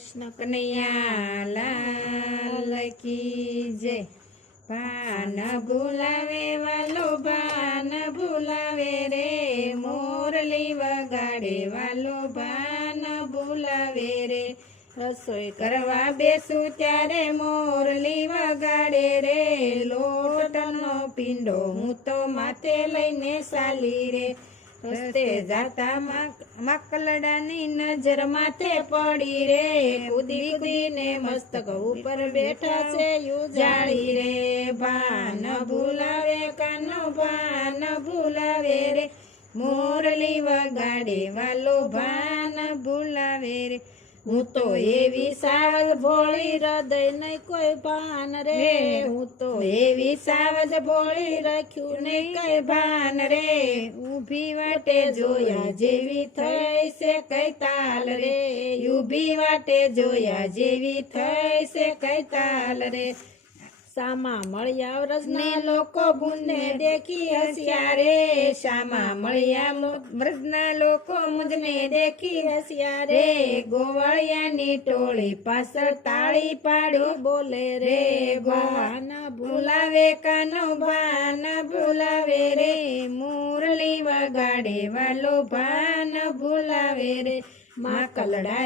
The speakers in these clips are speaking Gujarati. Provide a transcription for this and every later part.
કૃષ્ણ કનૈયા લાલ કી જય। ભાન ભૂલાવે વાલો ભાન ભૂલાવે રે, મોરલી વગાડે વાલો ભાન ભૂલાવે રે। રસોઈ કરવા બેસું ત્યારે મોરલી વગાડે રે, લોટનો પીંડો હું તો માથે લઈને ચાલી રે। રસ્તે જાતા માકલડાની નજર માથે પડી રે, કૂદી કૂદીને મસ્તક ઉપર બેઠા છે જાળી રે। ભાન ભૂલાવે કાનો ભાન ભૂલાવે રે, મોરલી વગાડે વાલો ભાન ભૂલાવે રે। હું તો એવી સાવજ ભોળી હૃદય નહીં કોઈ ભાન રે, હું તો એવી સાવજ ભોળી રાખ્યું નહીં કઈ ભાન રે। ઊભી વાટે જોયા જેવી થઈ છે કઈ તાલ રે, ઊભી વાટે જોયા જેવી થઈ છે કઈ તાલ રે। સામા મળ્યા વ્રજના લોકો બુનને દેખી હસ્યા રે, સામા મળ્યા વ્રજના લોકો મુજને દેખી હસ્યા રે। ગોવાળિયાની ટોળી પાછળ તાળી પાડી બોલે રે, ભાન ભૂલાવે કાનો ભાન ભૂલાવે રે, મુરલી વગાડે વાલો ભાન ભૂલાવે રે। માકલડા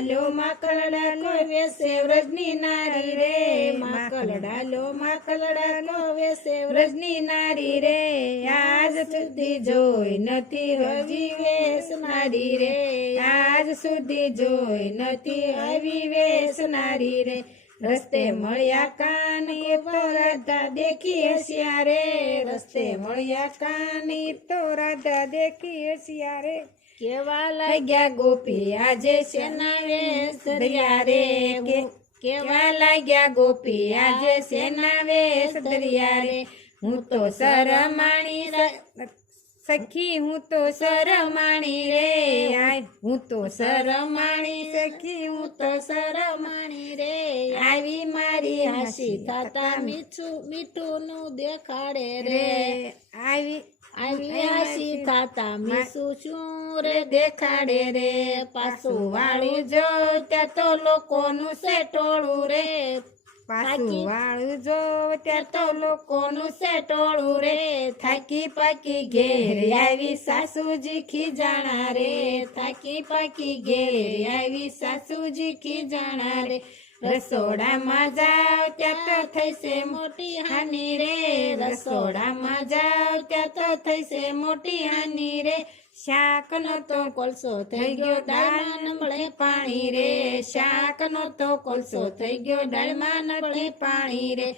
લો વેસે વ્રજની નારી રે, માકલડા લો વેસે વ્રજની નારી રે। આજ સુધી જોઈ નથી હજી વેશ નારી રે, આજ સુધી જોઈ નથી આવી વેશ નારી રે। રસ્તે મળ્યા કાન એ તો રાધા દેખી હસ્યા રે, રસ્તે મળ્યા કાન એ તો રાધા દેખી હસ્યા રે। કેવા લાગ્યા ગોપી આજે શેના વેશ ધર્યા રે, કેવા લાગ્યા ગોપી આજે શેના વેશ ધર્યા રે। હું તો શરમાણી સખી હું તો શરમાણી રે, હું તો શરમાણી સખી હું તો શરમાણી રે। આવી મારી હાસી થતા મીઠું નું દેખાડે રે, આવી હાસી થતા મીઠું શું રે દેખાડે રે। પાછું વાળું જો ત્યાં તો લોકોનું છે ટોળું રે, પાછું વાળું જો ત્યાં તો લોકોનું છે ટોળું રે। થાકી પાકી ઘેર આવી સાસુજી ખીજાણા રે, થાકી પાકી ઘેર આવી સાસુજી ખીજાણા રે। રસોડામાં જાવ ત્યાં તો થઈશે મોટી હાની રે, રસોડામાં જાવ ત્યાં તો થઈશે મોટી હાની રે। શાકનો તો કોલસો થઈ ગયો દાળમાં નબળે પાણી રે, શાકનો તો કોલસો થઈ ગયો દાળમાં નબળે પાણી રે।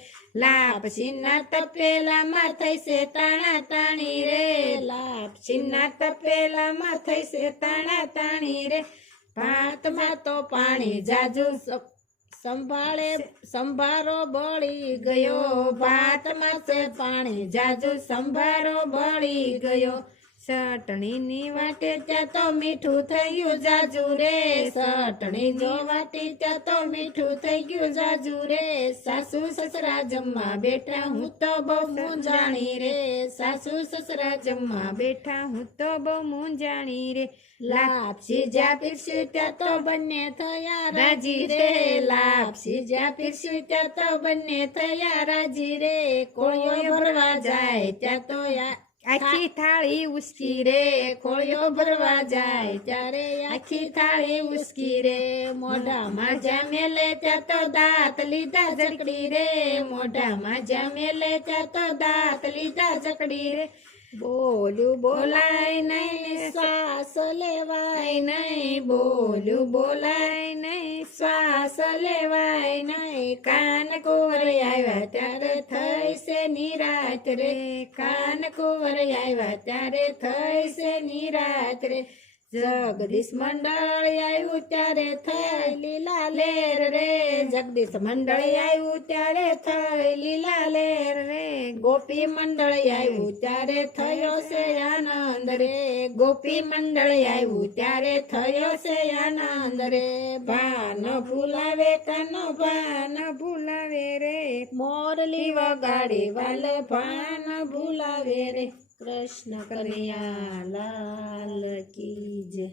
લાપસીના તપેલામાં થઈશે તાણા તાણી રે, લાપસીના તપેલામાં થઈશે તાણા તાણી રે। ભાતમાં તો પાણી જાજુ સંભારો બળી ગયો, ભાતમાં છે પાણી જાજુ સંભારો બળી ગયો। ચટણીની વાટે ત્યાં તો મીઠું થઈ ગયું જાજુ રે, ચટણીની વાટે ત્યાં તો મીઠું થઈ ગયું જાજુ રે। સાસુ સસરા જમવા બેઠા હું તો બહુ મૂંઝાણી રે, સાસુ સસરા જમવા બેઠા હું તો બહુ મૂંઝાણી રે। લાપસી જ્યાં પીરસી ત્યાં તો બંને થયા રાજી રે, લાપસી જ્યાં પીરસી ત્યાં તો બંને થયા રાજી રે। કોળિયો ભરવા જાય ત્યાં તો આખી થાળી ઉસકી રે, કોળિયો ભરવા જાય ત્યારે આખી થાળી ઉસકી રે। મોઢામાં જ્યાં મેલે ત્યાં તો દાંત લીધા જકડી રે, મોઢામાં જ્યાં મેલે ત્યાં તો દાંત લીધા જકડી રે। બોલ્યું બોલાય નહીં શ્વાસ લેવાય નહીં, બોલ્યું બોલાય નહીં શ્વાસ લેવાય નહીં। કાન કુંવર આવ્યા ત્યારે થઈ છે નિરાત રે, કાન કુંવર આવ્યા ત્યારે થઈ છે નિરાત રે। જગદીશ મંડળ આવ્યું ત્યારે થઈ લીલા લેર રે, જગદીશ મંડળ આવ્યું ત્યારે થઈ લીલા લેર રે। ગોપી મંડળ આવ્યું ત્યારે થયો છે આનંદ રે, ગોપી મંડળ આવ્યું ત્યારે થયો છે આનંદ રે। ભાન ભૂલાવે કાનો ભાન ભૂલાવે રે, મોરલી વગાડે વાલો ભાન ભૂલાવે રે। કૃષ્ણ કનૈયા લાલ કી જય।